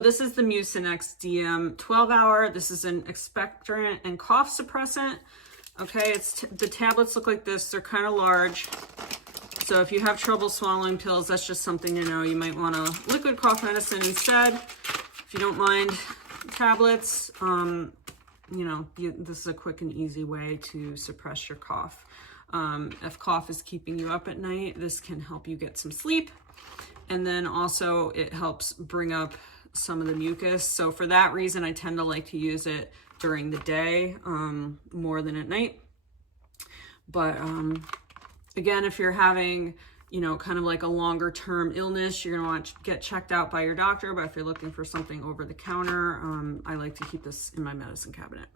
This is the Mucinex DM 12-hour. This is an expectorant and cough suppressant. Okay, the tablets look like this. They're kind of large. So if you have trouble swallowing pills, that's just something to know. You might want a liquid cough medicine instead. If you don't mind tablets, you know, this is a quick and easy way to suppress your cough. If cough is keeping you up at night, this can help you get some sleep. And then also it helps bring up some of the mucus. So for that reason, I tend to like to use it during the day more than at night. But again, if you're having, you know, kind of like a longer term illness, you're gonna want to get checked out by your doctor. But if you're looking for something over the counter, I like to keep this in my medicine cabinet.